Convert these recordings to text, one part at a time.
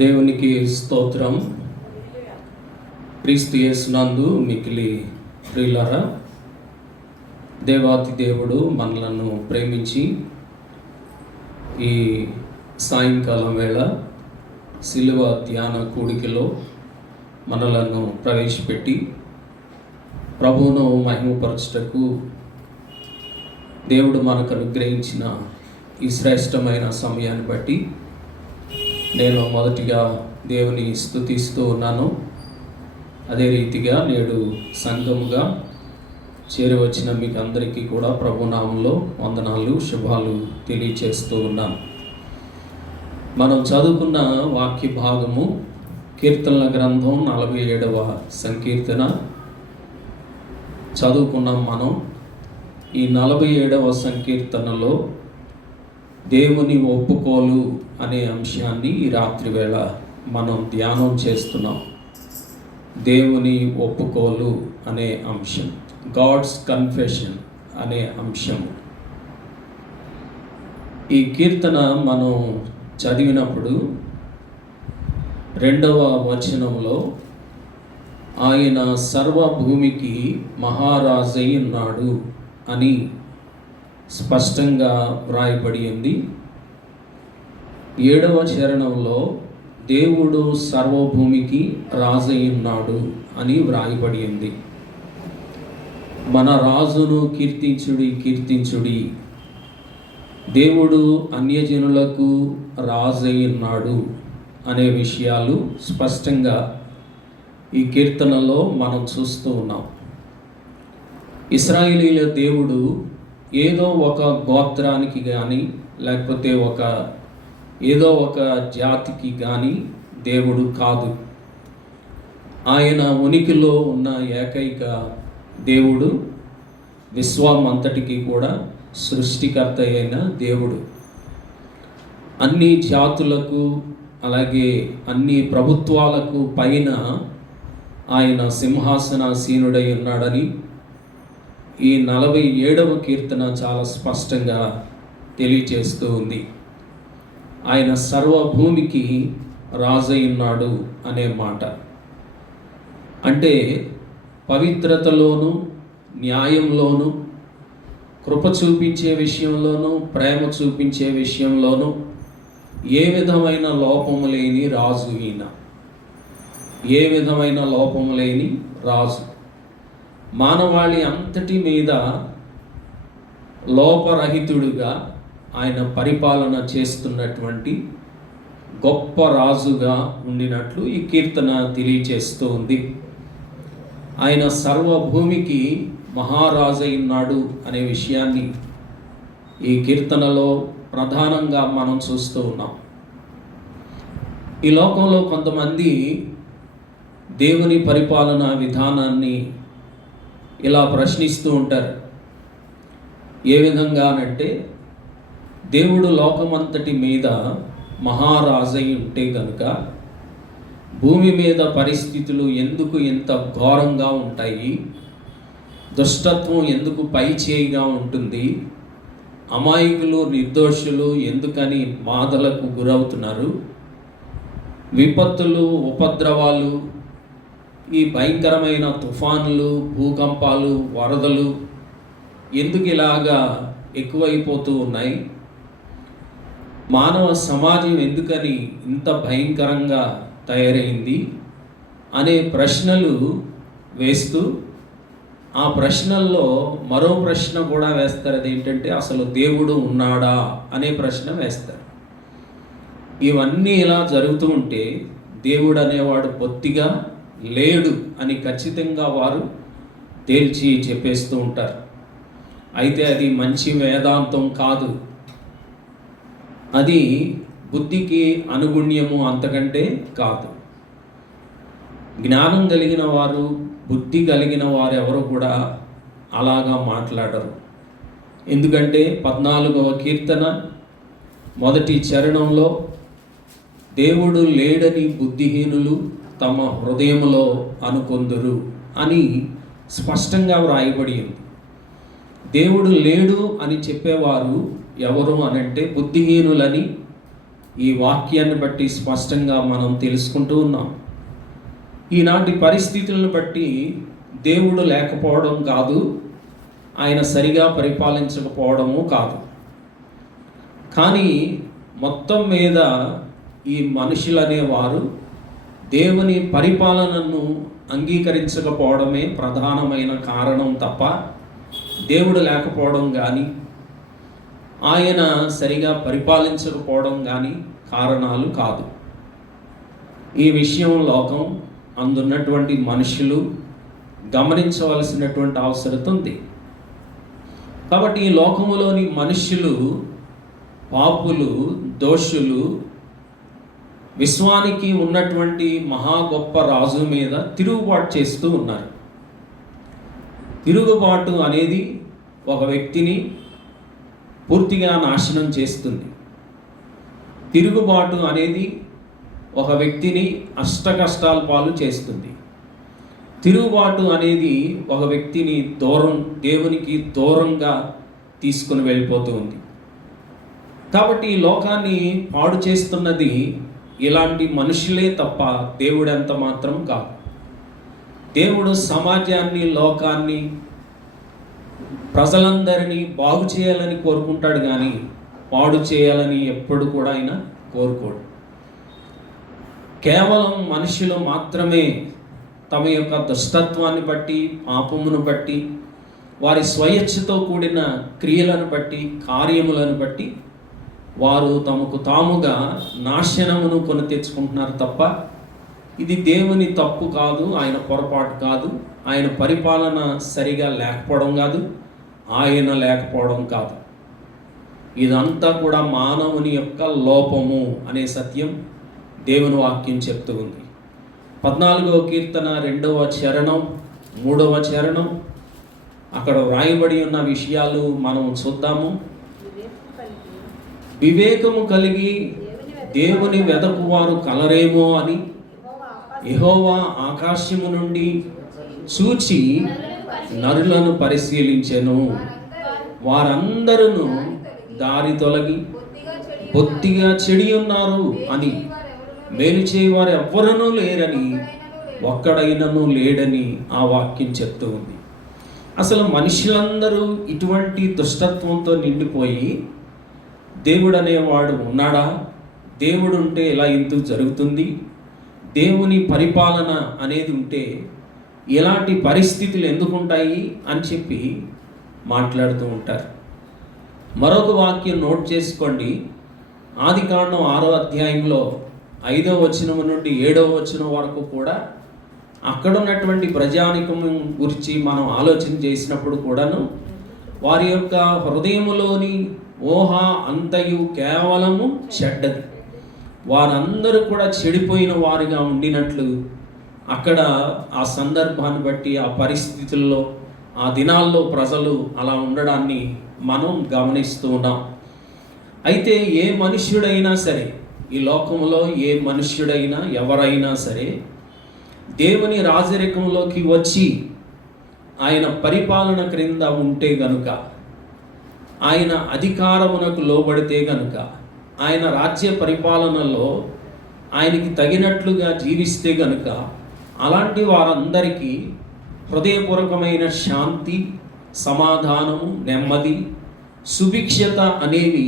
దేవునికి స్తోత్రం. క్రీస్తు యేసునందు మిక్కిలి ప్రియులారా, దేవాతి దేవుడు మనలను ప్రేమించి ఈ సాయంకాలం వేళ సిలువ ధ్యాన కూడికలో మనలను ప్రవేశపెట్టి ప్రభువును మహిమపరచుటకు దేవుడు మనకు అనుగ్రహించిన ఈ శ్రేష్టమైన సమయాన్ని బట్టి నేను మొదటిగా దేవుని స్తుతిస్తూ ఉన్నాను. అదే రీతిగా నేడు సంఘముగా చేరవచ్చిన మీకు అందరికీ కూడా ప్రభునామంలో వందనాలు, శుభాలు తెలియచేస్తూ ఉన్నాను. మనం చదువుకున్న వాక్య భాగము కీర్తనల గ్రంథం 47వ సంకీర్తన చదువుకున్నాం. మనం ఈ 47వ సంకీర్తనలో దేవుని ఒప్పుకోలు అనే అంశాన్ని ఈ రాత్రి వేళ మనం ధ్యానం చేస్తున్నాం. దేవుని ఒప్పుకోలు అనే అంశం, గాడ్స్ కన్ఫెషన్ అనే అంశం. ఈ కీర్తన మనం చదివినప్పుడు 2వ వచనంలో ఆయన సర్వభూమికి మహారాజై ఉన్నాడు అని స్పష్టంగా వ్రాయబడి ఉంది. 7వ చరణంలో దేవుడు సర్వభూమికి రాజై ఉన్నాడు అని వ్రాయబడి ఉంది. మన రాజును కీర్తించుడి, కీర్తించుడి, దేవుడు అన్యజనులకు రాజై ఉన్నాడు అనే విషయాలు స్పష్టంగా ఈ కీర్తనలో మనం చూస్తూ ఉన్నాం. ఇశ్రాయేలీయుల దేవుడు ఏదో ఒక గోత్రానికి కానీ లేకపోతే ఏదో ఒక జాతికి కానీ దేవుడు కాదు. ఆయన ఉనికిలో ఉన్న ఏకైక దేవుడు, విశ్వమంతటికి కూడా సృష్టికర్త అయిన దేవుడు. అన్ని జాతులకు అలాగే అన్ని ప్రభుత్వాలకు పైన ఆయన సింహాసనాసీనుడై ఉన్నాడని ఈ 47వ కీర్తన చాలా స్పష్టంగా తెలియచేస్తూ ఉంది. ఆయన సర్వభూమికి రాజై ఉన్నాడు అనే మాట అంటే పవిత్రతలోను, న్యాయంలోను, కృప చూపించే విషయంలోను, ప్రేమ చూపించే విషయంలోను ఏ విధమైన లోపము లేని రాజు ఈయన. ఏ విధమైన లోపము లేని రాజు. మానవాళి అంతటి మీద లోపరహితుడుగా ఆయన పరిపాలన చేస్తున్నటువంటి గొప్ప రాజుగా ఉండినట్లు ఈ కీర్తన తెలియచేస్తూ ఉంది. ఆయన సర్వభూమికి మహారాజై ఉన్నాడు అనే విషయాన్ని ఈ కీర్తనలో ప్రధానంగా మనం చూస్తూ ఉన్నాం. ఈ లోకంలో కొంతమంది దేవుని పరిపాలన విధానాన్ని ఇలా ప్రశ్నిస్తూ ఉంటారు. ఏ విధంగానంటే, దేవుడు లోకమంతటి మీద మహారాజై ఉంటే కనుక భూమి మీద పరిస్థితులు ఎందుకు ఇంత ఘోరంగా ఉంటాయి? దుష్టత్వం ఎందుకు పైచేయిగా ఉంటుంది? అమాయకులు, నిర్దోషులు ఎందుకని బాధలకు గురవుతున్నారు? విపత్తులు, ఉపద్రవాలు, ఈ భయంకరమైన తుఫానులు, భూకంపాలు, వరదలు ఎందుకు ఇలాగా ఎక్కువైపోతూ ఉన్నాయి? మానవ సమాజం ఎందుకని ఇంత భయంకరంగా తయారైంది అనే ప్రశ్నలు వేస్తూ, ఆ ప్రశ్నల్లో మరో ప్రశ్న కూడా వేస్తారు. అదేంటంటే, అసలు దేవుడు ఉన్నాడా అనే ప్రశ్న వేస్తారు. ఇవన్నీ ఇలా జరుగుతూ ఉంటే దేవుడు అనేవాడు బొత్తిగా లేడు అని ఖచ్చితంగా వారు తేల్చి చెప్పేస్తూ ఉంటారు. అయితే అది మంచి వేదాంతం కాదు. అది బుద్ధికి అనుగుణ్యము అంతకంటే కాదు. జ్ఞానం కలిగిన వారు, బుద్ధి కలిగిన వారు ఎవరు కూడా అలాగా మాట్లాడరు. ఎందుకంటే 14వ కీర్తన మొదటి చరణంలో దేవుడు లేడని బుద్ధిహీనులు తమ హృదయములో అనుకొందురు అని స్పష్టంగా వ్రాయబడి ఉంది. దేవుడు లేడు అని చెప్పేవారు ఎవరు అనంటే బుద్ధిహీనులని ఈ వాక్యాన్ని బట్టి స్పష్టంగా మనం తెలుసుకుంటూ ఉన్నాం. ఈనాటి పరిస్థితులను బట్టి దేవుడు లేకపోవడం కాదు, ఆయన సరిగా పరిపాలించకపోవడము కాదు. కానీ మొత్తం మీద ఈ మనుషులు అనేవారు దేవుని పరిపాలనను అంగీకరించకపోవడమే ప్రధానమైన కారణం తప్ప దేవుడు లేకపోవడం కానీ ఆయన సరిగా పరిపాలించకపోవడం కానీ కారణాలు కాదు. ఈ విషయం లోకం అందున్నటువంటి మనుషులు గమనించవలసినటువంటి అవసరం ఉంది. కాబట్టి ఈ లోకములోని మనుష్యులు పాపులు, దోషులు విశ్వానికి ఉన్నటువంటి మహా గొప్ప రాజు మీద తిరుగుబాటు చేస్తూ ఉన్నారు. తిరుగుబాటు అనేది ఒక వ్యక్తిని పూర్తిగా నాశనం చేస్తుంది. తిరుగుబాటు అనేది ఒక వ్యక్తిని అష్టకష్టాల పాలు చేస్తుంది. తిరుగుబాటు అనేది ఒక వ్యక్తిని దేవునికి దూరంగా తీసుకుని వెళ్ళిపోతూ ఉంది. కాబట్టి ఈ లోకాన్ని పాడు చేస్తున్నది ఇలాంటి మనుషులే తప్ప దేవుడు ఎంత మాత్రం కాదు. దేవుడు సమాజాన్ని, లోకాన్ని, ప్రజలందరినీ బాగు చేయాలని కోరుకుంటాడు కానీ పాడు చేయాలని ఎప్పుడు కూడా ఆయన కోరుకోడు. కేవలం మనుషులు మాత్రమే తమ యొక్క దుష్టత్వాన్ని బట్టి, పాపమును బట్టి, వారి స్వయిచ్ఛతో కూడిన క్రియలను బట్టి, కార్యములను బట్టి వారు తమకు తాముగా నాశనమును కొని తెచ్చుకుంటున్నారు తప్ప ఇది దేవుని తప్పు కాదు, ఆయన పొరపాటు కాదు, ఆయన పరిపాలన సరిగా లేకపోవడం కాదు, ఆయన లేకపోవడం కాదు. ఇదంతా కూడా మానవుని యొక్క లోపము అనే సత్యం దేవుని వాక్యం చెప్తూ ఉంది. 14వ కీర్తన 2వ చరణం 3వ చరణం అక్కడ వ్రాయబడి ఉన్న విషయాలు మనం చూద్దాము. వివేకము కలిగి దేవుని వెదకువారు కలరేమో అని యెహోవా ఆకాశము నుండి చూచి నరులను పరిశీలించెను. వారందరూ దారి తొలగి బొత్తిగా చెడి ఉన్నారు అని, మేలు చేయవారు ఎవ్వరూ లేరని, ఒక్కడైనను లేడని ఆ వాక్యం చెప్తూ ఉంది. అసలు మనుషులందరూ ఇటువంటి దుష్టత్వంతో నిండిపోయి దేవుడు అనేవాడు ఉన్నాడా, దేవుడు ఉంటే ఇలా ఎందుకు జరుగుతుంది, దేవుని పరిపాలన అనేది ఉంటే ఇలాంటి పరిస్థితులు ఎందుకు ఉంటాయి అని చెప్పి మాట్లాడుతూ ఉంటారు. మరొక వాక్యం నోట్ చేసుకోండి. ఆదికాండం 6వ అధ్యాయంలో 5వ వచనం నుండి 7వ వచనం వరకు కూడా అక్కడ ఉన్నటువంటి ప్రజానికం గురించి మనం ఆలోచన చేసినప్పుడు కూడాను వారి యొక్క హృదయములోని ఊహ అంతయు కేవలము చెడ్డది, వారందరూ కూడా చెడిపోయిన వారిగా ఉండినట్లు అక్కడ ఆ సందర్భాన్ని బట్టి, ఆ పరిస్థితుల్లో, ఆ దినాల్లో ప్రజలు అలా ఉండడాన్ని మనం గమనిస్తూ ఉన్నాం. అయితే ఏ మనుష్యుడైనా సరే, ఈ లోకంలో ఏ మనుష్యుడైనా ఎవరైనా సరే దేవుని రాజరికంలోకి వచ్చి ఆయన పరిపాలన క్రింద ఉంటే గనుక, ఆయన అధికారమునకు లోబడితే గనుక, ఆయన రాజ్య పరిపాలనలో ఆయనకి తగినట్లుగా జీవిస్తే గనుక అలాంటి వారందరికీ హృదయపూర్వకమైన శాంతి, సమాధానము, నెమ్మది, సుభిక్షత అనేవి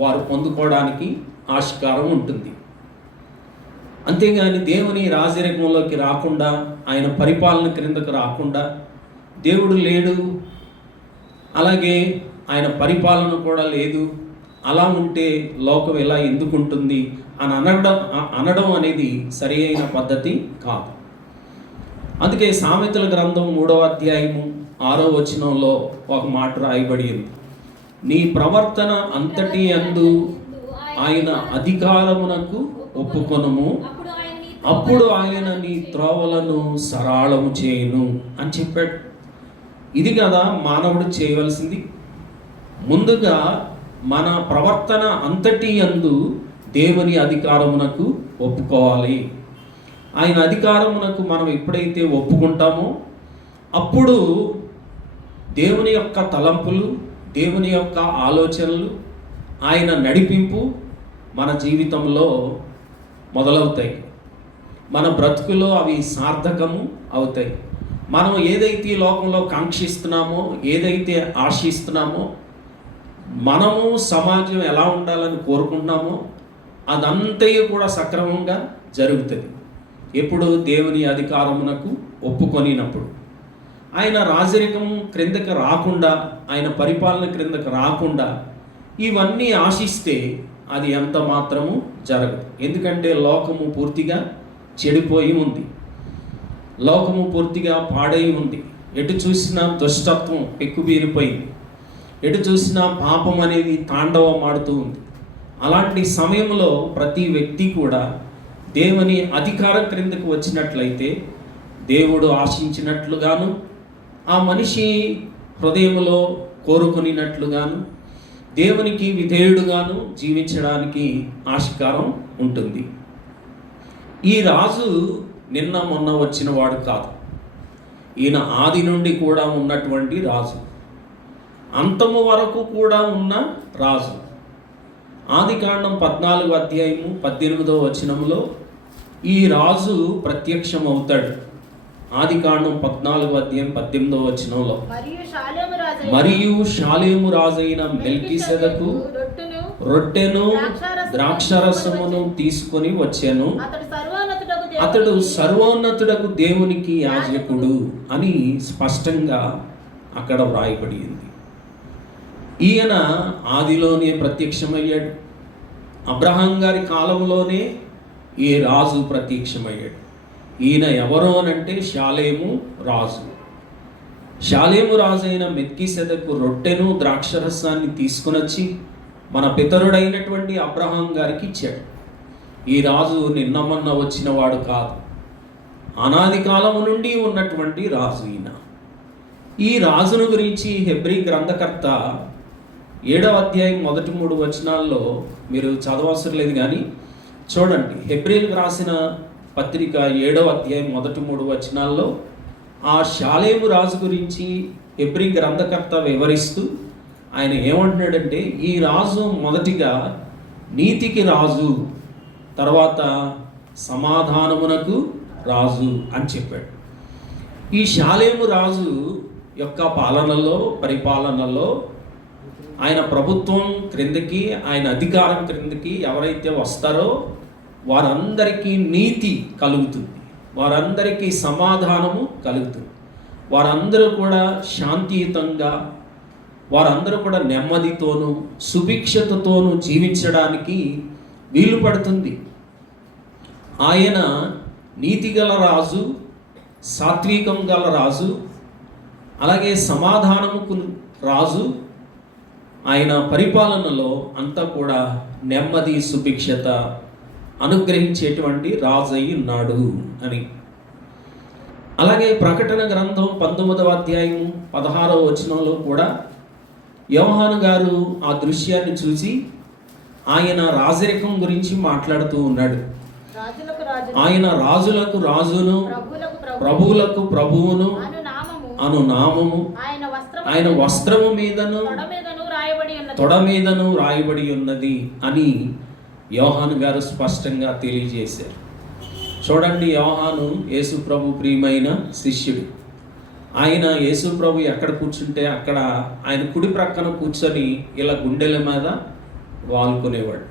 వారు పొందుకోవడానికి ఆస్కారం ఉంటుంది. అంతేగాని దేవుని రాజరికంలోకి రాకుండా, ఆయన పరిపాలన క్రిందకు రాకుండా, దేవుడు లేడు, అలాగే ఆయన పరిపాలన కూడా లేదు, అలా ఉంటే లోకం ఎలా ఎందుకుంటుంది అని అనడం అనేది సరి అయిన పద్ధతి కాదు. అందుకే సామెతల గ్రంథం 3వ అధ్యాయము 6వ వచనంలో ఒక మాట రాయబడి ఉంది. నీ ప్రవర్తన అంతటి యందు ఆయన అధికారమునకు ఒప్పుకొనుము, అప్పుడు ఆయన నీ త్రోవలను సరళము చేయును అని చెప్పాడు. ఇది కదా మానవుడు చేయవలసింది. ముందుగా మన ప్రవర్తన అంతటి యందు దేవుని అధికారమునకు ఒప్పుకోవాలి. ఆయన అధికారమునకు మనం ఎప్పుడైతే ఒప్పుకుంటామో అప్పుడు దేవుని యొక్క తలంపులు, దేవుని యొక్క ఆలోచనలు, ఆయన నడిపింపు మన జీవితంలో మొదలవుతాయి. మన బ్రతుకులో అవి సార్థకము అవుతాయి. మనం ఏదైతే ఈ లోకంలో కాంక్షిస్తున్నామో, ఏదైతే ఆశిస్తున్నామో, మనము సమాజం ఎలా ఉండాలని కోరుకుంటున్నామో అదంతయు కూడా సక్రమంగా జరుగుతుంది. ఎప్పుడు దేవుని అధికారమునకు ఒప్పుకొనినప్పుడు. ఆయన రాజరికం క్రిందకి రాకుండా, ఆయన పరిపాలన క్రిందకి రాకుండా ఇవన్నీ ఆశిస్తే అది ఎంత మాత్రము జరగదు. ఎందుకంటే లోకము పూర్తిగా చెడిపోయి ఉంది, లోకము పూర్తిగా పాడై ఉంది. ఎటు చూసినా దుష్టత్వం ఎక్కుబీరిపోయింది, ఎటు చూసినా పాపం అనేది తాండవం ఆడుతూ ఉంది. అలాంటి సమయంలో ప్రతి వ్యక్తి కూడా దేవుని అధికారం క్రిందకు వచ్చినట్లయితే దేవుడు ఆశించినట్లుగాను, ఆ మనిషి హృదయంలో కోరుకునినట్లుగాను, దేవునికి విధేయుడుగాను జీవించడానికి ఆస్కారం ఉంటుంది. ఈ రాజు నిన్న మొన్న వచ్చిన వాడు కాదు. ఈయన ఆది నుండి కూడా ఉన్నటువంటి రాజు, అంతము వరకు కూడా ఉన్న రాజు. ఆదికాండం 14వ అధ్యాయము 18వ వచనంలో ఈ రాజు ప్రత్యక్షం అవుతాడు. ఆదికాండం 14వ అధ్యాయం 18వ వచనంలో, మరియు షాలేము రాజైన మెల్కీసెదకు రొట్టెను ద్రాక్షారసమును తీసుకొని వచ్చాను, అతడు సర్వోన్నతుడకు దేవునికి యాజకుడు అని స్పష్టంగా అక్కడ వ్రాయబడింది. ఈయన ఆదిలోనే ప్రత్యక్షమయ్యాడు. అబ్రహాం గారి కాలంలోనే ఈ రాజు ప్రత్యక్షమయ్యాడు. ఈయన ఎవరు అనంటే షాలేము రాజు. షాలేము రాజు అయిన మెల్కీసెదకు రొట్టెను ద్రాక్షరసాన్ని తీసుకుని వచ్చి మన పితరుడైనటువంటి అబ్రహాం గారికి ఇచ్చాడు. ఈ రాజు నిన్న మొన్న వచ్చిన వాడు కాదు, అనాది కాలము నుండి ఉన్నటువంటి రాజు ఈయన. ఈ రాజును గురించి హెబ్రీ గ్రంథకర్త 7వ అధ్యాయం మొదటి 3 వచనాల్లో మీరు చదవవసరం లేదు, కానీ చూడండి. హెబ్రీలకు రాసిన పత్రిక 7వ అధ్యాయం మొదటి 3 వచనాల్లో ఆ షాలేము రాజు గురించి హెబ్రీ గ్రంథకర్త వివరిస్తూ ఆయన ఏమంటున్నాడంటే, ఈ రాజు మొదటిగా నీతికి రాజు, తర్వాత సమాధానమునకు రాజు అని చెప్పాడు. ఈ షాలేము రాజు యొక్క పరిపాలనలో ఆయన ప్రభుత్వం క్రిందకి, ఆయన అధికారం క్రిందకి ఎవరైతే వస్తారో వారందరికీ నీతి కలుగుతుంది, వారందరికీ సమాధానము కలుగుతుంది, వారందరూ కూడా శాంతియుతంగా, వారందరూ కూడా నెమ్మదితోనూ సుభిక్షతతోనూ జీవించడానికి వీలు పడుతుంది. ఆయన నీతి గల రాజు, సాత్వికం గల రాజు, అలాగే సమాధానముకు రాజు. ఆయన పరిపాలనలో అంతా కూడా నెమ్మది సుభిక్షత అనుగ్రహించేటువంటి రాజు అయి ఉన్నాడు అని. అలాగే ప్రకటన గ్రంథం 19వ అధ్యాయం 16వ వచనంలో కూడా యోహాను గారు ఆ దృశ్యాన్ని చూసి ఆయన రాజరికం గురించి మాట్లాడుతూ ఉన్నాడు. ఆయన రాజులకు రాజును, ప్రభువులకు ప్రభువును అను నామము ఆయన వస్త్రము మీదను తొడ మీదను రాయబడి ఉన్నది అని యోహాను గారు స్పష్టంగా తెలియజేశారు. చూడండి, యోహాను యేసు ప్రభు ప్రియమైన శిష్యుడు. ఆయన యేసు ప్రభు ఎక్కడ కూర్చుంటే అక్కడ ఆయన కుడి ప్రక్కన కూర్చొని ఇలా గుండెల మీద వాలుకునేవాడు,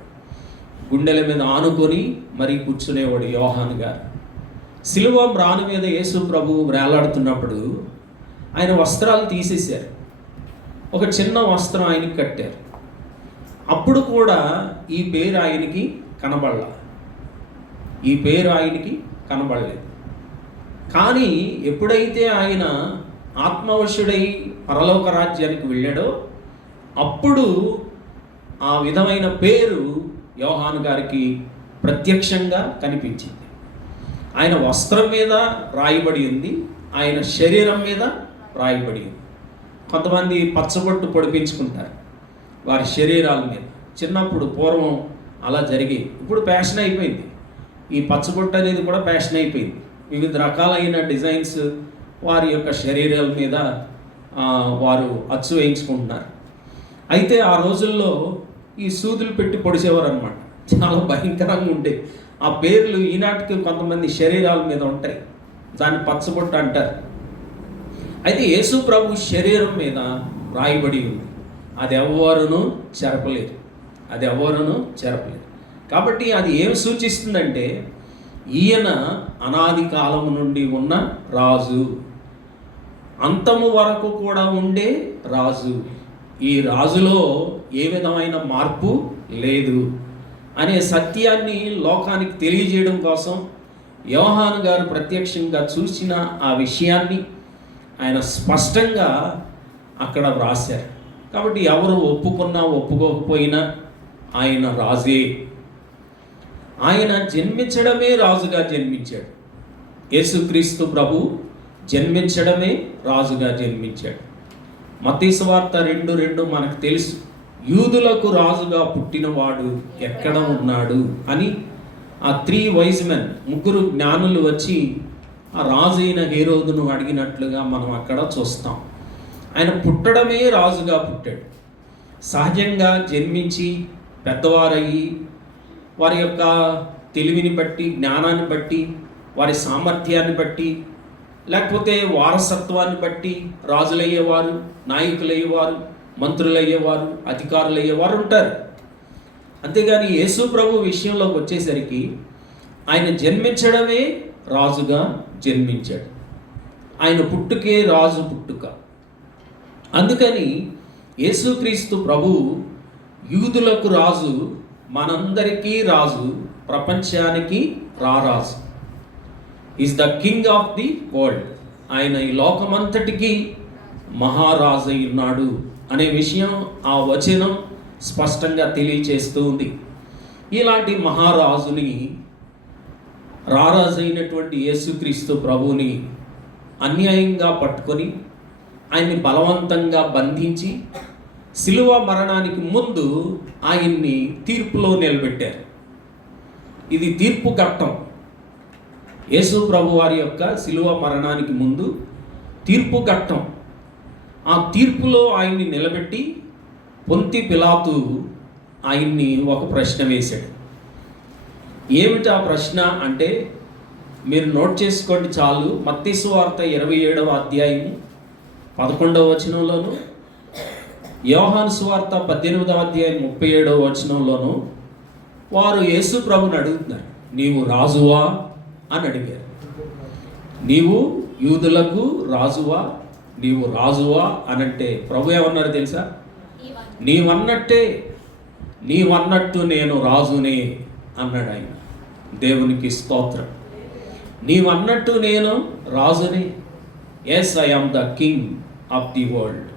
గుండెల మీద ఆనుకొని మరీ కూర్చునేవాడు యోహాను గారు. సిలువ మ్రాను మీద యేసు ప్రభు వేలాడుతున్నప్పుడు ఆయన వస్త్రాలు తీసేశారు, ఒక చిన్న వస్త్రం ఆయనకి కట్టారు. అప్పుడు కూడా ఈ పేరు ఆయనకి కనబడలేదు. కానీ ఎప్పుడైతే ఆయన ఆత్మవశుడై పరలోక రాజ్యానికి వెళ్ళాడో అప్పుడు ఆ విధమైన పేరు యోహాను గారికి ప్రత్యక్షంగా కనిపించింది. ఆయన వస్త్రం మీద రాయబడి ఉంది, ఆయన శరీరం మీద రాయబడి ఉంది. కొంతమంది పచ్చబొట్టు పొడిపించుకుంటారు వారి శరీరాల మీద. చిన్నప్పుడు పూర్వం అలా జరిగేది, ఇప్పుడు ఫ్యాషన్ అయిపోయింది. ఈ పచ్చబొట్టు అనేది కూడా ఫ్యాషన్ అయిపోయింది. వివిధ రకాలైన డిజైన్స్ వారి యొక్క శరీరాల మీద వారు అచ్చు వేయించుకుంటున్నారు. అయితే ఆ రోజుల్లో ఈ సూదులు పెట్టి పొడిచేవారు అనమాట. చాలా భయంకరంగా ఉండేది. ఆ పేర్లు ఈనాటికి కొంతమంది శరీరాల మీద ఉంటాయి, దాన్ని పచ్చబొట్టు అంటారు. అయితే యేసు ప్రభు శరీరం మీద రాయబడి ఉంది, అది ఎవ్వరును చెరపలేరు, కాబట్టి అది ఏం సూచిస్తుందంటే ఈయన అనాది కాలము నుండి ఉన్న రాజు, అంతము వరకు కూడా ఉండే రాజు. ఈ రాజులో ఏ విధమైన మార్పు లేదు అనే సత్యాన్ని లోకానికి తెలియజేయడం కోసం యోహాను గారు ప్రత్యక్షంగా చూసిన ఆ విషయాన్ని ఆయన స్పష్టంగా అక్కడ వ్రాశారు. కాబట్టి ఎవరు ఒప్పుకున్నా ఒప్పుకోకపోయినా ఆయన రాజే. ఆయన జన్మించడమే రాజుగా జన్మించాడు. యేసుక్రీస్తు ప్రభు జన్మించడమే రాజుగా జన్మించాడు. మత్తయి సువార్త 2:2 మనకు తెలుసు, యూదులకు రాజుగా పుట్టినవాడు ఎక్కడ ఉన్నాడు అని ఆ 3 వైజ్ మెన్, 3 జ్ఞానులు వచ్చి ఆ రాజు అయిన హేరోదును అడిగినట్లుగా మనం అక్కడ చూస్తాం. ఆయన పుట్టడమే రాజుగా పుట్టాడు. సహజంగా జన్మించి పెద్దవారయ్యి వారి యొక్క తెలివిని బట్టి, జ్ఞానాన్ని బట్టి, వారి సామర్థ్యాన్ని బట్టి, లేకపోతే వారసత్వాన్ని బట్టి రాజులయ్యేవారు, నాయకులయ్యేవారు, మంత్రులయ్యేవారు, అధికారులయ్యేవారు ఉంటారు. అంతేగాని యేసు ప్రభు విషయంలోకి వచ్చేసరికి ఆయన జన్మించడమే రాజుగా జన్మించాడు. ఆయన పుట్టుకే రాజు పుట్టుక. అందుకని యేసుక్రీస్తు ప్రభు యూదులకు రాజు, మనందరికీ రాజు, ప్రపంచానికి రారాజు. Is the king of the world. ఆయన ఈ లోకమంతటికి మహారాజు అయి ఉన్నాడు అనే విషయం ఆ వచనం స్పష్టంగా తెలియచేస్తూ ఉంది. ఇలాంటి మహారాజుని, రారాజు అయినటువంటి యేసుక్రీస్తు ప్రభువుని అన్యాయంగా పట్టుకొని ఆయన్ని బలవంతంగా బంధించి శిలువ మరణానికి ముందు ఆయన్ని తీర్పులో నిలబెట్టారు. ఇది తీర్పు ఘట్టం. యేసు ప్రభు వారి యొక్క శిలువ మరణానికి ముందు తీర్పు ఘట్టం. ఆ తీర్పులో ఆయన్ని నిలబెట్టి పొంతి పిలాతు ఆయన్ని ఒక ప్రశ్న వేశాడు. ఏమిటి ఆ ప్రశ్న అంటే, మీరు నోట్ చేసుకోండి చాలు. మత్తయి సువార్త 27వ అధ్యాయము 11వ వచనంలోను, యోహాను సువార్త 18వ అధ్యాయం 37వ వచనంలోను వారు యేసు ప్రభుని అడుగుతున్నారు, నీవు రాజువా అని అడిగారు. నీవు యూదులకు రాజువా, నీవు రాజువా అనంటే ప్రభు ఏమన్నారు తెలుసా? నీవన్నట్టు నేను రాజునే అన్నాడు ఆయన. దేవునికి స్తోత్రం. నీవన్నట్టు నేను రాజునే. Yes, I am the king of the world.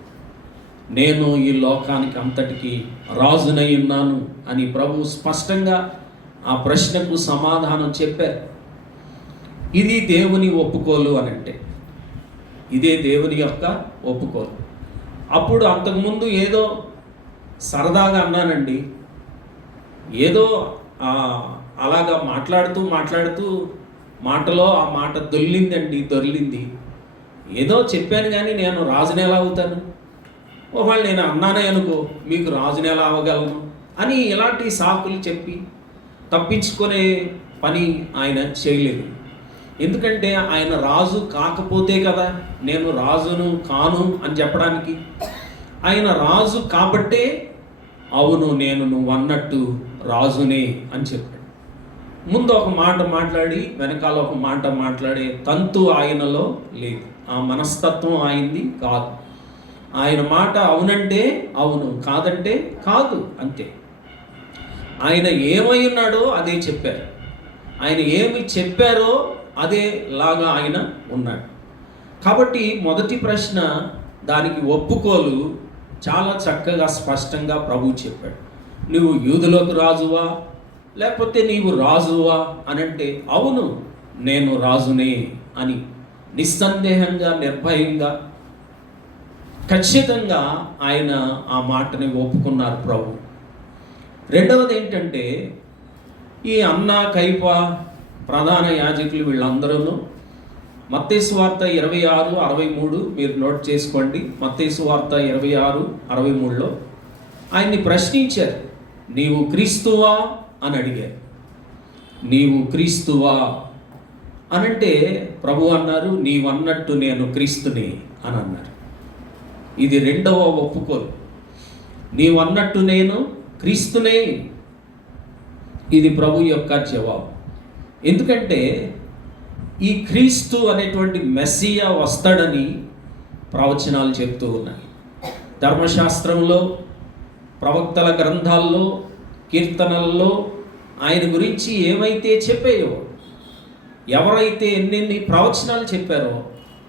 నేను ఈ లోకానికి అంతటికి రాజునై ఉన్నాను అని ప్రభు స్పష్టంగా ఆ ప్రశ్నకు సమాధానం చెప్పారు. ఇది దేవుని ఒప్పుకోలు అనంటే, ఇదే దేవుని యొక్క ఒప్పుకోలు. అప్పుడు అంతకుముందు ఏదో సరదాగా అన్నానండి, ఏదో అలాగా మాట్లాడుతూ మాటలో ఆ మాట దొర్లింది. ఏదో చెప్పాను కానీ నేను రాజుని ఎలా అవుతాను? ఒకవేళ నేను అన్నానే అనుకో, మీకు రాజుని ఎలా అవ్వగలను అని ఇలాంటి సాకులు చెప్పి తప్పించుకునే పని ఆయన చేయలేదు. ఎందుకంటే ఆయన రాజు కాకపోతే కదా నేను రాజును కాను అని చెప్పడానికి. ఆయన రాజు కాబట్టే అవును నేను నువ్వు అన్నట్టు రాజునే అని చెప్పాడు. ముందు ఒక మాట మాట్లాడి వెనకాల ఒక మాట మాట్లాడే తంతు ఆయనలో లేదు. ఆ మనస్తత్వం ఆయనది కాదు. ఆయన మాట అవునంటే అవును, కాదంటే కాదు, అంతే. ఆయన ఏమై ఉన్నాడో అదే చెప్పారు. ఆయన ఏమి చెప్పారో అదే లాగా ఆయన ఉన్నాడు. కాబట్టి మొదటి ప్రశ్న, దానికి ఒప్పుకోలు చాలా చక్కగా స్పష్టంగా ప్రభు చెప్పాడు. నువ్వు యూదులకు రాజువా లేకపోతే నీవు రాజువా అనంటే అవును నేను రాజునే అని నిస్సందేహంగా, నిర్భయంగా, ఖచ్చితంగా ఆయన ఆ మాటని ఒప్పుకున్నారు ప్రభు. రెండవది ఏంటంటే, ఈ అన్నా కైప ప్రధాన యాజకులు వీళ్ళందరూ మత్తయి సువార్త 26:63 మీరు నోట్ చేసుకోండి. మత్తయి సువార్త 26:63లో ఆయన్ని ప్రశ్నించారు, నీవు క్రీస్తువా అని అడిగారు. నీవు క్రీస్తువా అనంటే ప్రభు అన్నారు, నీవన్నట్టు నేను క్రీస్తుని అని అన్నారు. ఇది రెండవ ఒప్పుకోలు. నీవన్నట్టు నేను క్రీస్తునే. ఇది ప్రభు యొక్క జవాబు. ఎందుకంటే ఈ క్రీస్తు అనేటువంటి మెస్సియా వస్తాడని ప్రవచనాలు చెప్తూ ఉన్నాయి. ధర్మశాస్త్రంలో, ప్రవక్తల గ్రంథాల్లో, కీర్తనల్లో ఆయన గురించి ఏమైతే చెప్పాయో, ఎవరైతే ఎన్నెన్ని ప్రవచనాలు చెప్పారో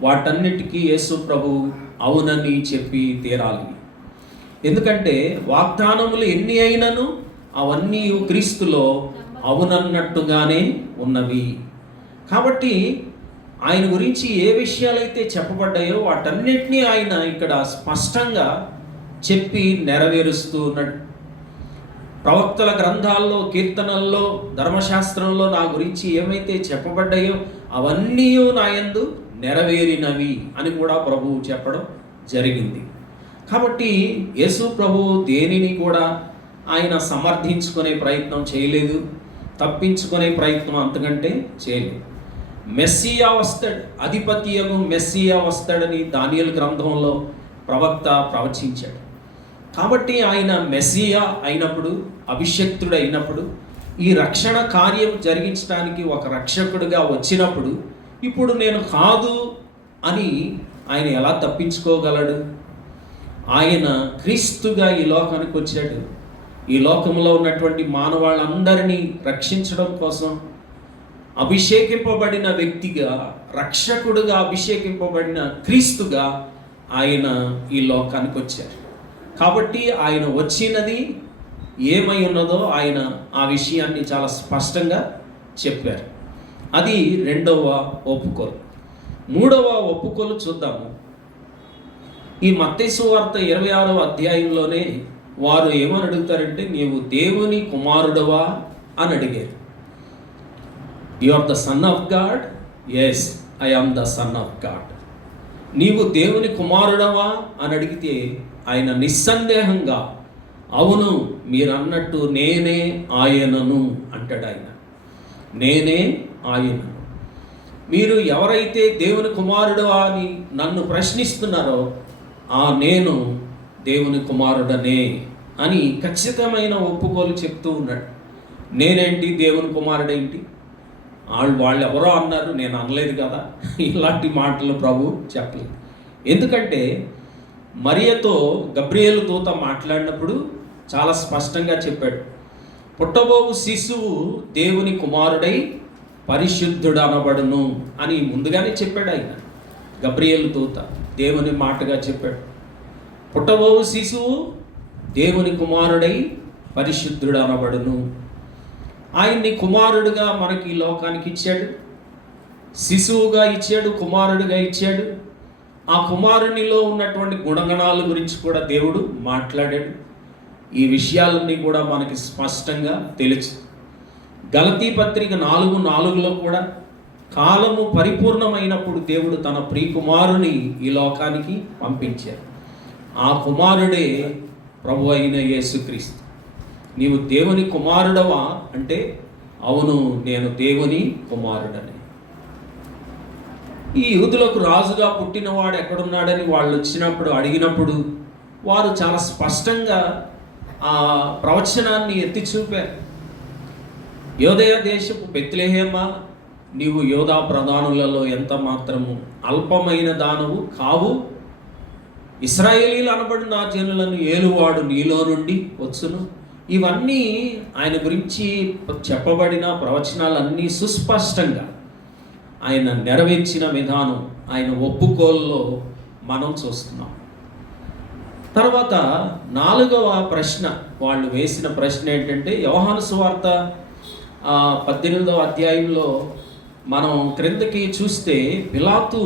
వాటన్నిటికీ యేసు ప్రభు అవునని చెప్పి తీరాలి. ఎందుకంటే వాగ్దానములు ఎన్ని అయినను అవన్నీ క్రీస్తులో అవునన్నట్టుగానే ఉన్నవి. కాబట్టి ఆయన గురించి ఏ విషయాలైతే చెప్పబడ్డాయో వాటన్నిటినీ ఆయన ఇక్కడ స్పష్టంగా చెప్పి నెరవేరుస్తూ ఉన్నాడు. ప్రవక్తల గ్రంథాల్లో, కీర్తనల్లో, ధర్మశాస్త్రంలో నా గురించి ఏమైతే చెప్పబడ్డాయో అవన్నీ నా యందు నెరవేరినవి అని కూడా ప్రభువు చెప్పడం జరిగింది. కాబట్టి యేసు ప్రభువు దేనిని కూడా ఆయన సమర్థించుకునే ప్రయత్నం చేయలేదు, తప్పించుకునే ప్రయత్నం అంతకంటే చేయలేదు. మెస్సియా వస్తాడు, అధిపత్యము మెస్సియా వస్తాడని దానియేలు గ్రంథంలో ప్రవక్త ప్రవచించాడు. కాబట్టి ఆయన మెస్సియా అయినప్పుడు, అభిషక్తుడు అయినప్పుడు, ఈ రక్షణ కార్యం జరిగించడానికి ఒక రక్షకుడిగా వచ్చినప్పుడు ఇప్పుడు నేను కాదు అని ఆయన ఎలా తప్పించుకోగలడు? ఆయన క్రీస్తుగా ఈ లోకానికి వచ్చాడు. ఈ లోకంలో ఉన్నటువంటి మానవాళ్ళందరినీ రక్షించడం కోసం అభిషేకింపబడిన వ్యక్తిగా, రక్షకుడుగా అభిషేకింపబడిన క్రీస్తుగా ఆయన ఈ లోకానికి వచ్చారు. కాబట్టి ఆయన వచ్చినది ఏమై ఉన్నదో ఆయన ఆ విషయాన్ని చాలా స్పష్టంగా చెప్పారు. అది రెండవ ఒప్పుకోలు. మూడవ ఒప్పుకోలు చూద్దాము. ఈ మత్తయి సువార్త 26వ అధ్యాయంలోనే వారు ఏమని అడుగుతారంటే, నీవు దేవుని కుమారుడవా అని అడిగారు. You are the son of God? Yes, I am the son of God. నీవు దేవుని కుమారుడవా అని అడిగితే ఆయన నిస్సందేహంగా అవును, మీరు అన్నట్టు నేనే ఆయనను అంటాడు. ఆయన నేనే ఆయనను. మీరు ఎవరైతే దేవుని కుమారుడు అని నన్ను ప్రశ్నిస్తున్నారో ఆ నేను దేవుని కుమారుడనే అని ఖచ్చితమైన ఒప్పుకోలు చెప్తూ ఉన్నాడు. నేనేంటి, దేవుని కుమారుడేంటి, వాళ్ళు ఎవరో అన్నారు, నేను అనలేదు కదా, ఇలాంటి మాటలు ప్రభు చెప్పలేదు. ఎందుకంటే మరియతో గబ్రియేలు దూత మాట్లాడినప్పుడు చాలా స్పష్టంగా చెప్పాడు, పుట్టబోవు శిశువు దేవుని కుమారుడై పరిశుద్ధుడు అనబడును అని ముందుగానే చెప్పాడు. ఆయన గబ్రియేలు దూత దేవుని మాటగా చెప్పాడు, పుట్టబోవు శిశువు దేవుని కుమారుడై పరిశుద్ధుడు అనబడును. ఆయన్ని కుమారుడుగా మనకి ఈ లోకానికి ఇచ్చాడు, శిశువుగా ఇచ్చాడు, కుమారుడిగా ఇచ్చాడు. ఆ కుమారునిలో ఉన్నటువంటి గుణగణాల గురించి కూడా దేవుడు మాట్లాడాడు. ఈ విషయాలన్నీ కూడా మనకి స్పష్టంగా తెలుసు. గలతీ పత్రిక 4:4లో కూడా కాలము పరిపూర్ణమైనప్పుడు దేవుడు తన ప్రియకుమారుని ఈ లోకానికి పంపించారు. ఆ కుమారుడే ప్రభు అయిన యేసుక్రీస్తు. నీవు దేవుని కుమారుడవా అంటే అవును, నేను దేవుని కుమారుడని. ఈ యూదులకు రాజుగా పుట్టినవాడు ఎక్కడున్నాడని వాళ్ళు వచ్చినప్పుడు అడిగినప్పుడు వారు చాలా స్పష్టంగా ఆ ప్రవచనాన్ని ఎత్తి చూపారు. యోదయ దేశపు బెత్లెహేమా, నీవు యోధా ప్రధానులలో ఎంత మాత్రము అల్పమైన దానవు కావు. ఇశ్రాయేలీలు అనబడి నా జనులను ఏలువాడు నీలో నుండి వచ్చును. ఇవన్నీ ఆయన గురించి చెప్పబడిన ప్రవచనాలన్నీ సుస్పష్టంగా ఆయన నెరవేర్చిన విధానం, ఆయన ఒప్పుకోల్లో మనం చూస్తున్నాం. తర్వాత 4వ ప్రశ్న వాళ్ళు వేసిన ప్రశ్న ఏంటంటే, యోహాను సువార్త 18వ అధ్యాయంలో మనం క్రిందకి చూస్తే పిలాతు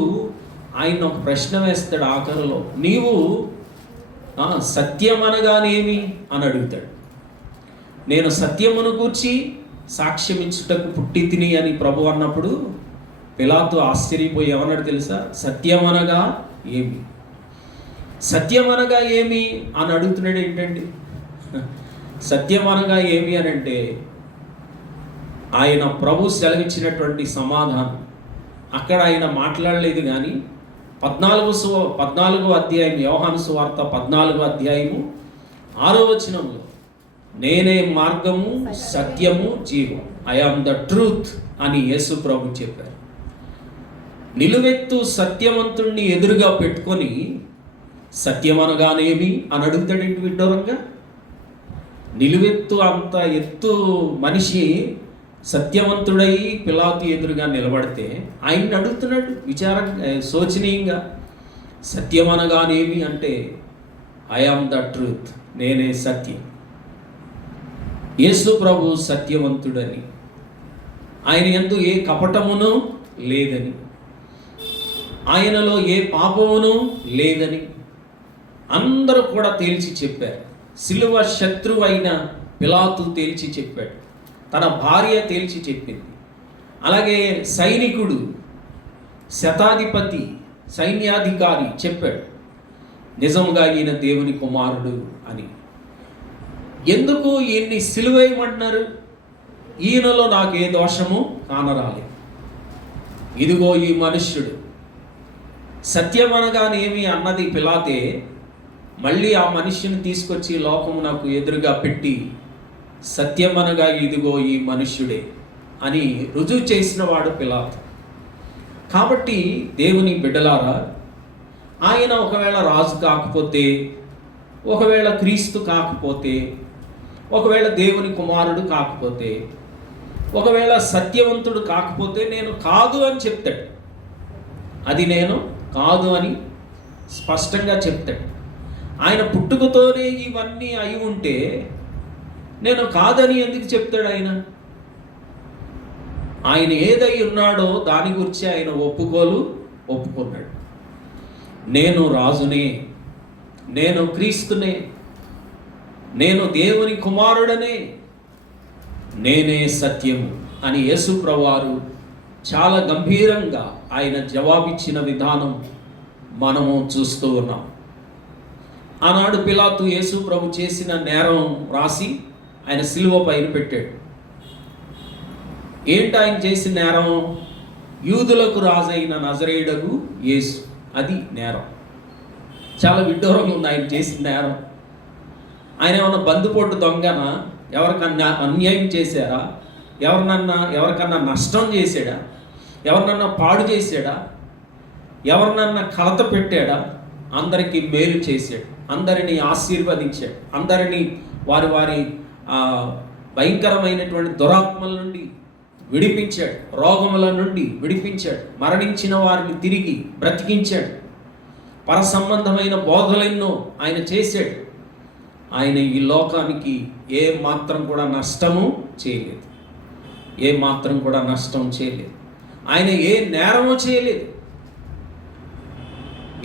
ఆయన ఒక ప్రశ్న వేస్తాడు ఆఖరులో, నీవు సత్యం అనగానేమి అని అడుగుతాడు. నేను సత్యమును గూర్చి సాక్ష్యం ఇచ్చుటకు పుట్టి తిని అని ప్రభు అన్నప్పుడు పిలాతు ఆశ్చర్యపోయి ఏమన్నాడు తెలుసా? సత్యమనగా ఏమి, సత్యమనగా ఏమి అని అడుగుతున్నాడు. ఏంటండి సత్యమనగా ఏమి అని అంటే, ఆయన ప్రభు సెలవిచ్చినటువంటి సమాధానం. అక్కడ ఆయన మాట్లాడలేదు, కానీ 14వ అధ్యాయం, యోహాను సువార్త 14వ అధ్యాయము 6వ వచనంలో, నేనే మార్గము సత్యము జీవం, ఐ ఆమ్ ద ట్రూత్ అని యేసు ప్రభు చెప్పారు. నిలువెత్తు సత్యవంతుణ్ణి ఎదురుగా పెట్టుకొని సత్యమనగానేమి అని అడుగుతాడేంటి విడ్డూరంగా? నిలువెత్తు అంత ఎత్తు మనిషి సత్యవంతుడై పిలాతు ఎదురుగా నిలబడితే ఆయన్ని అడుగుతున్నాడు శోచనీయంగా, సత్యమనగానేమి అంటే, ఐ ఆమ్ ద ట్రూత్, నేనే సత్యం. యేసు ప్రభు సత్యవంతుడని, ఆయన యందు ఏ కపటమును లేదని, ఆయనలో ఏ పాపమును లేదని అందరూ కూడా తేల్చి చెప్పారు. సిలువ శత్రువైన పిలాతు తేల్చి చెప్పాడు, తన భార్య తేల్చి చెప్పింది, అలాగే సైనికుడు, శతాధిపతి, సైన్యాధికారి చెప్పాడు నిజముగా ఈయన దేవుని కుమారుడు అని. ఎందుకు ఈయన్ని సిలువేయమంటున్నారు? ఈయనలో నాకు ఏ దోషము కానరాలేదు. ఇదిగో ఈ మనుష్యుడు. సత్యమనగానేమి అన్నది పిలాతే, మళ్ళీ ఆ మనుష్యుని తీసుకొచ్చి లోకము నాకు ఎదురుగా పెట్టి సత్యమనగా ఇదిగో ఈ మనుష్యుడే అని రుజువు చేసిన వాడు పిలాతు. కాబట్టి దేవుని బిడ్డలారా, ఆయన ఒకవేళ రాజు కాకపోతే, ఒకవేళ క్రీస్తు కాకపోతే, ఒకవేళ దేవుని కుమారుడు కాకపోతే, ఒకవేళ సత్యవంతుడు కాకపోతే నేను కాదు అని చెప్తాడు. అది నేను కాదు అని స్పష్టంగా చెప్తాడు. ఆయన పుట్టుకతోనే ఇవన్నీ అయి ఉంటే నేను కాదని ఎందుకు చెప్తాడు? ఆయన ఏదై ఉన్నాడో దాని గురించి ఆయన ఒప్పుకున్నాడు. నేను రాజునే, నేను క్రీస్తునే, నేను దేవుని కుమారుడనే, నేనే సత్యము అని యేసు ప్రభువారు చాలా గంభీరంగా ఆయన జవాబిచ్చిన విధానం మనము చూస్తూ ఉన్నాం. ఆనాడు పిలాతు యేసు ప్రభు చేసిన నేరం రాసి ఆయన సిలువ పైన పెట్టాడు. ఏంటి ఆయన చేసిన నేరం? యూదులకు రాజైన నజరేయుడగు యేసు, అది నేరం. చాలా విడ్డూరంగా ఉంది ఆయన చేసిన నేరం. ఆయన ఏమన్నా బందుపోటు దొంగన? ఎవరికన్నా అన్యాయం చేశారా? ఎవరికన్నా నష్టం చేశాడా? ఎవరినన్నా పాడు చేశాడా? ఎవరినన్నా కలత పెట్టాడా? అందరికీ మేలు చేశాడు, అందరినీ ఆశీర్వదించాడు, అందరినీ వారి వారి భయంకరమైనటువంటి దురాత్మల నుండి విడిపించాడు, రోగముల నుండి విడిపించాడు, మరణించిన వారిని తిరిగి బ్రతికించాడు, పరసంబంధమైన బోధలెన్నో ఆయన చేశాడు. ఆయన ఈ లోకానికి ఏ మాత్రం కూడా నష్టము చేయలేదు, ఏ మాత్రం కూడా నష్టం చేయలేదు. ఆయన ఏ నేరము చేయలేదు.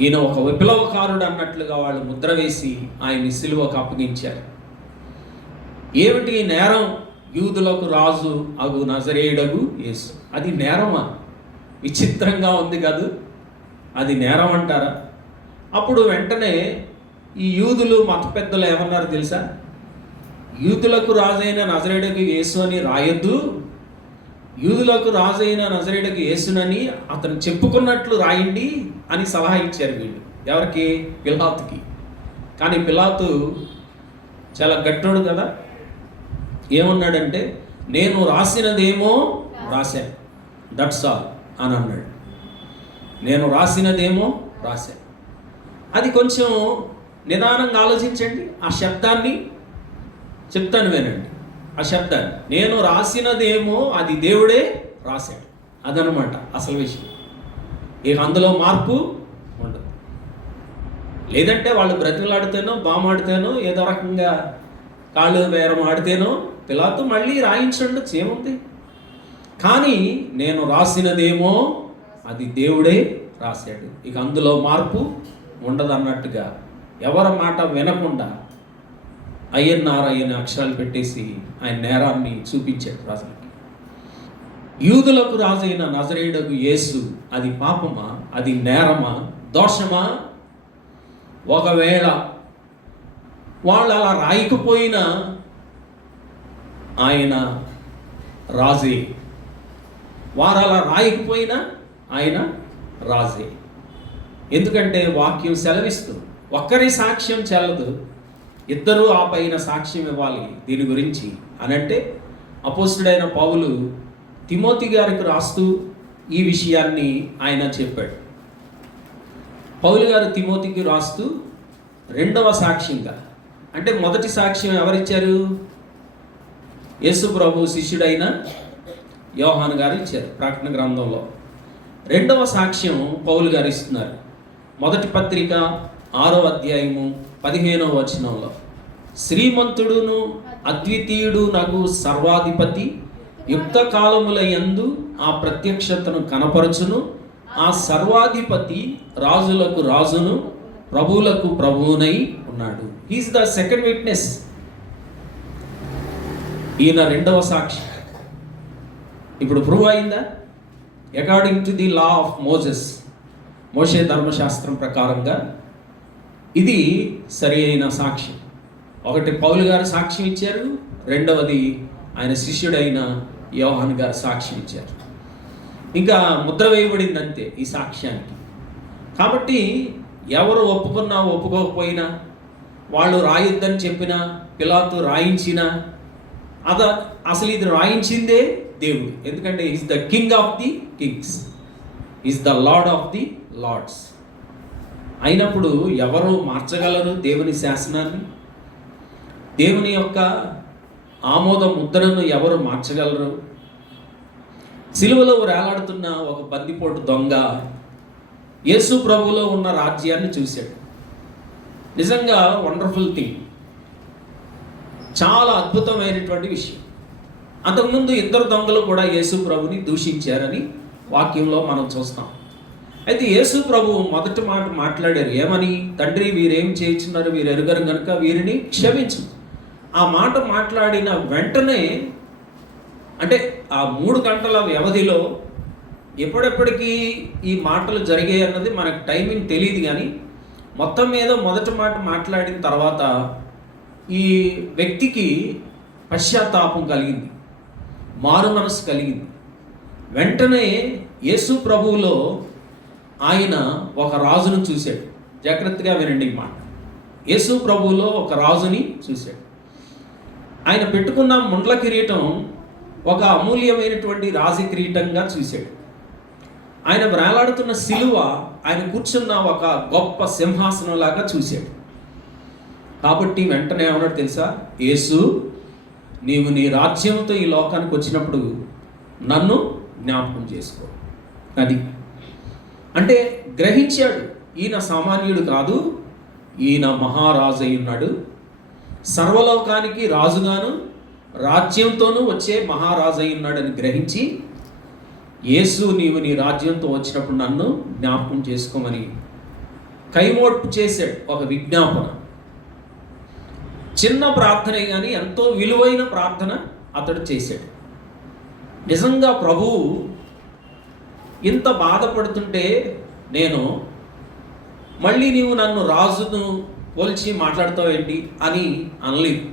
ఈయన ఒక విప్లవకారుడు అన్నట్లుగా వాళ్ళు ముద్ర వేసి ఆయన్ని సిలువకు అప్పగించారు. ఏమిటి నేరం? యూదులకు రాజు అగు నజరేయుడగు యేసు, అది నేరమా? విచిత్రంగా ఉంది కాదు? అది నేరం అంటారా? అప్పుడు వెంటనే ఈ యూదులు మత పెద్దలు ఏమన్నారు తెలుసా? యూదులకు రాజైన నజరేయుడగు యేసు అని రాయొద్దు, యూదులకు రాజైన నజరేయుడగు యేసునని అతను చెప్పుకున్నట్లు రాయండి అని సలహా ఇచ్చారు వీళ్ళు. ఎవరికి? పిలాతుకి. కానీ పిలాతు చాలా గట్టోడు కదా, ఏమన్నాడంటే, నేను రాసినదేమో రాశాను, దట్స్ ఆల్ అని అన్నాడు. నేను రాసినదేమో రాశాను. అది కొంచెం నిదానంగా ఆలోచించండి. ఆ శబ్దాన్ని చెప్తాను, వినండి. ఆ శబ్దాన్ని, నేను రాసినదేమో అది దేవుడే రాశాడు, అదనమాట అసలు విషయం. ఇక అందులో మార్పు ఉండదు. లేదంటే వాళ్ళు బ్రతిమలాడితేనో బామాడితేనో ఏదో రకంగా కాళ్ళు బేరం ఆడితేనో పిలాతు మళ్ళీ రాయించండు, ఏముంది. కానీ నేను రాసినదేమో అది దేవుడే రాశాడు, ఇక అందులో మార్పు ఉండదు అన్నట్టుగా ఎవరి మాట వినకుండా అయ్యన్నారాయణ అక్షరాలు పెట్టేసి ఆయన నేరాన్ని చూపించాడు ప్రజలకి. యూదులకు రాజైన నజరేయుడగు యేసు అది పాపమా, అది నేరమా, దోషమా? ఒకవేళ వాళ్ళు అలా రాయకపోయినా ఆయన రాజే. వారు అలా రాయకపోయినా ఆయన రాజే. ఎందుకంటే వాక్యం సెలవిస్తుంది, ఒక్కరి సాక్ష్యం చెల్లదు, ఇద్దరు ఆ పైన సాక్ష్యం ఇవ్వాలి దీని గురించి అనంటే అపోస్తుడైన పౌలు తిమోతి గారికి రాస్తూ ఈ విషయాన్ని ఆయన చెప్పాడు. పౌలు గారు తిమోతికి రాస్తూ రెండవ సాక్ష్యంగా, అంటే మొదటి సాక్ష్యం ఎవరిచ్చారు? యేసు ప్రభు శిష్యుడైన యోహాను గారు ఇచ్చారు ప్రకటన గ్రంథంలో. రెండవ సాక్ష్యం పౌలు గారు ఇస్తున్నారు. మొదటి పత్రిక 6వ అధ్యాయము 15వ వచనంలో, శ్రీమంతుడును అద్వితీయుడు నాకు సర్వాధిపతి యుక్త కాలముల యందు ఆ ప్రత్యక్షతను కనపరచును, ఆ సర్వాధిపతి రాజులకు రాజును ప్రభువులకు ప్రభువునై ఉన్నాడు. He's the second witness. ఈయన రెండవ సాక్షి. ఇప్పుడు ప్రూవ్ అయిందా? According to the law of Moses, మోషే ధర్మశాస్త్రం ప్రకారంగా ఇది సరి అయిన సాక్ష్యం. ఒకటి పౌలు గారు సాక్ష్యం ఇచ్చారు, రెండవది ఆయన శిష్యుడైన యోహాను గారు సాక్ష్యం ఇచ్చారు. ఇంకా ముద్ర వేయబడింది అంతే ఈ సాక్ష్యానికి. కాబట్టి ఎవరు ఒప్పుకున్నా ఒప్పుకోకపోయినా, వాళ్ళు రాయొద్దని చెప్పినా, పిలాతు రాయించినా, అసలు ఇది రాయించిందే దేవుడు. ఎందుకంటే is the king of the kings, is the lord of the lords. అయినప్పుడు ఎవరు మార్చగలరు దేవుని శాసనాన్ని? దేవుని యొక్క ఆమోద ముద్రను ఎవరు మార్చగలరు? సిలువలో వేలాడుతున్న ఒక బందిపోటు దొంగ యేసు ప్రభువులో ఉన్న రాజ్యాన్ని చూశాడు. నిజంగా వండర్ఫుల్ థింగ్, చాలా అద్భుతమైనటువంటి విషయం. అంతకుముందు ఇద్దరు దొంగలు కూడా యేసు ప్రభుని దూషించారని వాక్యంలో మనం చూస్తాం. అయితే యేసు ప్రభు మొదటి మాట మాట్లాడారు, ఏమని? తండ్రి, వీరేం చేయించున్నారు, వీరు ఎరుగరు కనుక వీరిని క్షమించు. ఆ మాట మాట్లాడిన వెంటనే, అంటే ఆ 3 గంటల వ్యవధిలో ఎప్పుడెప్పటికీ ఈ మాటలు జరిగాయి అన్నది మనకు టైమింగ్ తెలియదు, కానీ మొత్తం మీద మొదటి మాట మాట్లాడిన తర్వాత ఈ వ్యక్తికి పశ్చాత్తాపం కలిగింది, మారు మనసు కలిగింది. వెంటనే యేసు ప్రభువులో ఆయన ఒక రాజును చూశాడు. జాగ్రత్తగా వినండి ఈ మాట. యేసు ప్రభువులో ఒక రాజుని చూశాడు. ఆయన పెట్టుకున్న ముండ్ల కిరీటం ఒక అమూల్యమైనటువంటి రాజి కిరీటంగా చూశాడు. ఆయన వేలాడుతున్న సిలువ ఆయన కూర్చున్న ఒక గొప్ప సింహాసనం లాగా చూశాడు. కాబట్టి వెంటనే ఏమన్నాడు తెలుసా? యేసు, నీవు నీ రాజ్యంతో ఈ లోకానికి వచ్చినప్పుడు నన్ను జ్ఞాపకం చేసుకో. అది అంటే గ్రహించాడు, ఈయన సామాన్యుడు కాదు, ఈయన మహారాజు అయి ఉన్నాడు, సర్వలోకానికి రాజుగాను రాజ్యంతోనూ వచ్చే మహారాజు అయి ఉన్నాడని గ్రహించి, యేసు, నీవు నీ రాజ్యంతో వచ్చినప్పుడు నన్ను జ్ఞాపకం చేసుకోమని కైమోడ్పు చేశాడు. ఒక విజ్ఞాపన, చిన్న ప్రార్థనే కానీ ఎంతో విలువైన ప్రార్థన అతడు చేశాడు. నిజంగా ప్రభువు ఇంత బాధపడుతుంటే నేను మళ్ళీ నీవు నన్ను రాజును పోల్చి మాట్లాడతావేంటి అని అనలేదు.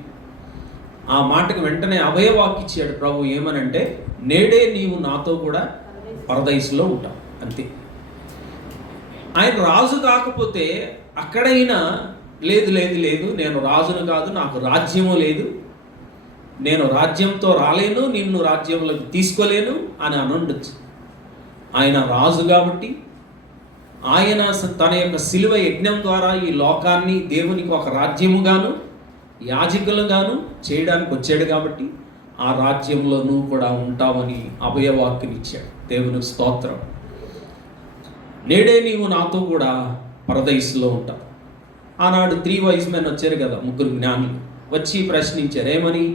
ఆ మాటకు వెంటనే అభయవాక్కిచ్చాడు ప్రభు. ఏమనంటే, నేడే నీవు నాతో కూడా పరదైసులో ఉంటావు, అంతే. ఆయన రాజు కాకపోతే అక్కడైనా లేదు లేదు లేదు, నేను రాజును కాదు, నాకు రాజ్యము లేదు, నేను రాజ్యంతో రాలేను, నిన్ను రాజ్యంలోకి తీసుకోలేను అని అనుండొచ్చు. ఆయన రాజు కాబట్టి ఆయన తన యొక్క శిలువ యజ్ఞం ద్వారా ఈ లోకాన్ని దేవునికి ఒక రాజ్యముగాను యాజకులుగాను చేయడానికి వచ్చాడు. కాబట్టి ఆ రాజ్యంలో నువ్వు కూడా ఉంటావని అభయవాక్కునిచ్చాడు. దేవునికి స్తోత్రం. నేడే నీవు నాతో కూడా పరదైసులో ఉంటావు. ఆనాడు 3 wise men వచ్చారు కదా, 3 జ్ఞానులు వచ్చి ప్రశ్నించారు. ఏమని?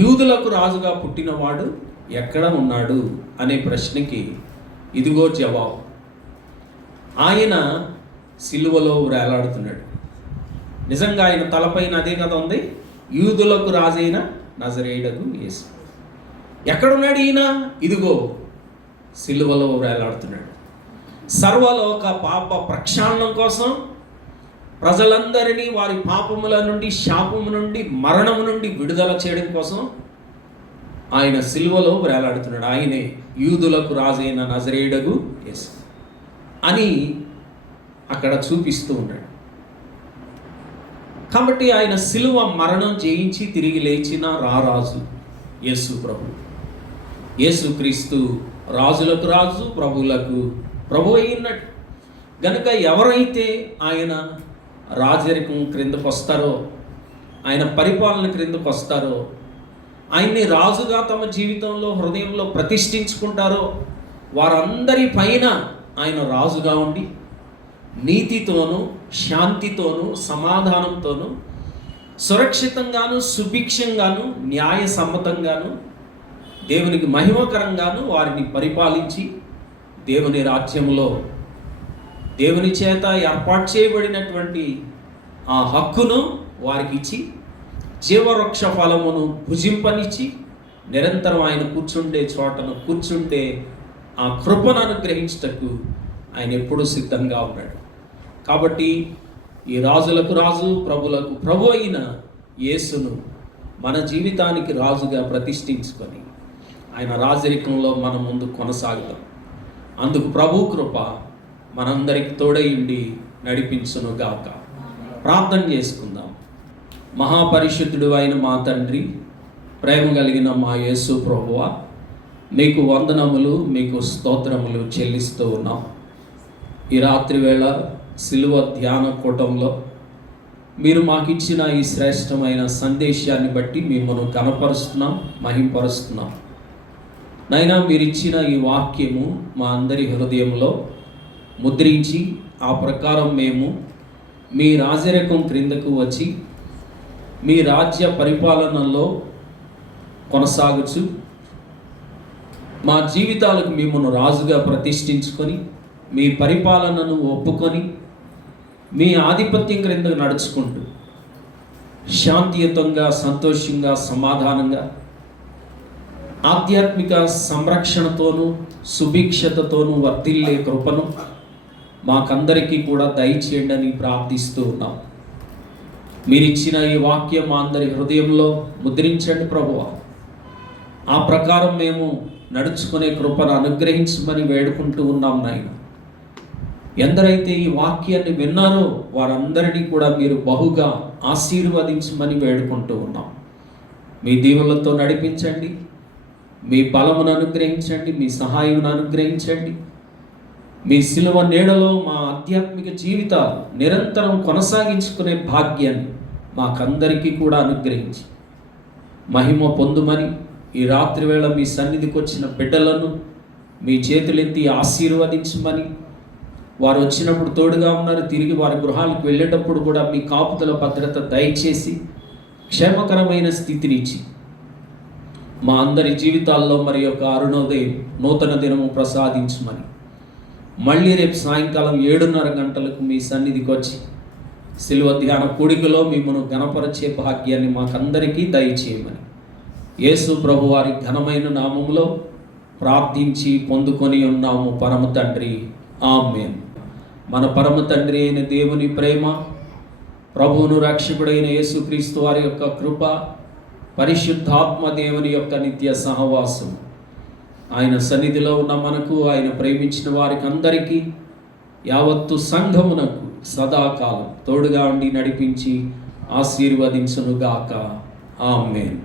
యూదులకు రాజుగా పుట్టినవాడు ఎక్కడ ఉన్నాడు అనే ప్రశ్నకి ఇదిగో జవాబు. ఆయన సిలువలో వేలాడుతున్నాడు. నిజంగా ఆయన తలపైన అదే కదా ఉంది, యూదులకు రాజైన నజరేయుడగు యేసు. ఎక్కడున్నాడు ఈయన? ఇదిగో సిలువలో వేలాడుతున్నాడు. సర్వలోక పాప ప్రక్షాళనం కోసం, ప్రజలందరినీ వారి పాపముల నుండి, శాపము నుండి, మరణము నుండి విడుదల చేయడం కోసం ఆయన సిలువలో వేలాడుతున్నాడు. ఆయనే యూదులకు రాజైన నజరేయుడగు యేసు అని అక్కడ చూపిస్తూ ఉన్నాడు. కాబట్టి ఆయన సిలువ మరణం జయించి తిరిగి లేచిన రారాజు యేసు ప్రభు. యేసుక్రీస్తు రాజులకు రాజు, ప్రభువులకు ప్రభు అయినట్టు గనుక ఎవరైతే ఆయన రాజరికం క్రిందకు వస్తారో, ఆయన పరిపాలన క్రిందకు వస్తారో, ఆయన్ని రాజుగా తమ జీవితంలో, హృదయంలో ప్రతిష్ఠించుకుంటారో, వారందరి పైన ఆయన రాజుగా ఉండి నీతితోనూ, శాంతితోనూ, సమాధానంతోనూ, సురక్షితంగాను, సుభిక్షంగాను, న్యాయసమ్మతంగాను, దేవునికి మహిమకరంగాను వారిని పరిపాలించి దేవుని రాజ్యంలో దేవుని చేత ఏర్పాటు చేయబడినటువంటి ఆ హక్కును వారికి ఇచ్చి, జీవవృక్ష ఫలమును భుజింపనిచ్చి, నిరంతరం ఆయన కూర్చుండే చోటను కూర్చుండే ఆ కృపను అనుగ్రహించటకు ఆయన ఎప్పుడూ సిద్ధంగా ఉన్నాడు. కాబట్టి ఈ రాజులకు రాజు, ప్రభులకు ప్రభు అయిన యేసును మన జీవితానికి రాజుగా ప్రతిష్ఠించుకొని ఆయన రాజరికంలో మన ముందు కొనసాగుతాం. అందుకు ప్రభు కృప మనందరికి తోడయుండి నడిపించును గాక. ప్రార్థన చేసుకుందాం. మహాపరిశుద్ధుడు అయిన మా తండ్రి, ప్రేమ కలిగిన మా యేసు ప్రభువా, మీకు వందనములు, మీకు స్తోత్రములు చెల్లిస్తూ ఉన్నాం. ఈ రాత్రి వేళ సిలువ ధ్యాన కూటంలో మీరు మాకిచ్చిన ఈ శ్రేష్టమైన సందేశాన్ని బట్టి మిమ్మల్ని కనపరుస్తున్నాం, మహింపరుస్తున్నాం. నైనా మీరిచ్చిన ఈ వాక్యము మా అందరి హృదయంలో ముద్రించి, ఆ ప్రకారం మేము మీ రాజరికం క్రిందకు వచ్చి మీ రాజ్య పరిపాలనలో కొనసాగుచు మా జీవితాలకు మిమ్మల్ని రాజుగా ప్రతిష్ఠించుకొని మీ పరిపాలనను ఒప్పుకొని మీ ఆధిపత్యం క్రింద నడుచుకుంటూ శాంతియుతంగా, సంతోషంగా, సమాధానంగా, ఆధ్యాత్మిక సంరక్షణతోనూ సుభిక్షతతోనూ వర్ధిల్లే కృపను మాకందరికీ కూడా దయచేయండి అని ప్రార్థిస్తూ ఉన్నాం. మీరిచ్చిన ఈ వాక్యం మా అందరి హృదయంలో ముద్రించండి ప్రభువా. ఆ ప్రకారం మేము నడుచుకునే కృపను అనుగ్రహించమని వేడుకుంటూ ఉన్నాం నాయన. ఎందరైతే ఈ వాక్యాన్ని విన్నారో వారందరినీ కూడా మీరు బహుగా ఆశీర్వదించమని వేడుకుంటూ ఉన్నాం. మీ దీవులతో నడిపించండి, మీ బలమును అనుగ్రహించండి, మీ సహాయమును అనుగ్రహించండి. మీ సిలువ నీడలో మా ఆధ్యాత్మిక జీవితాలు నిరంతరం కొనసాగించుకునే భాగ్యాన్ని మాకందరికీ కూడా అనుగ్రహించి మహిమ పొందుమని ఈ రాత్రి వేళ మీ సన్నిధికి వచ్చిన బిడ్డలను మీ చేతులెత్తి ఆశీర్వదించమని, వారు వచ్చినప్పుడు తోడుగా ఉన్నారు, తిరిగి వారి గృహాలకు వెళ్ళేటప్పుడు కూడా మీ కాపుదల భద్రత దయచేసి క్షేమకరమైన స్థితినిచ్చి మా అందరి జీవితాల్లో మరి యొక్క అరుణోదయం, నూతన దినము ప్రసాదించమని, మళ్ళీ రేపు సాయంకాలం 7:30 గంటలకు మీ సన్నిధికి వచ్చి సిలువ ధ్యాన కూడికలో మిమ్మల్ని ఘనపరిచే భాగ్యాన్ని మాకందరికీ దయచేయమని యేసు ప్రభు వారి ఘనమైన నామములో ప్రార్థించి పొందుకొని ఉన్నాము పరమ తండ్రి. ఆమేన్. మన పరమ తండ్రి అయిన దేవుని ప్రేమ, ప్రభువును రక్షకుడైన యేసుక్రీస్తు వారి యొక్క కృప, పరిశుద్ధాత్మ దేవుని యొక్క నిత్య సహవాసం ఆయన సన్నిధిలో ఉన్న మనకు, ఆయన ప్రేమించిన వారికి అందరికీ, యావత్తు సంఘమునకు సదాకాలం తోడుగా ఉండి నడిపించి ఆశీర్వదించునుగాక. ఆమేన్.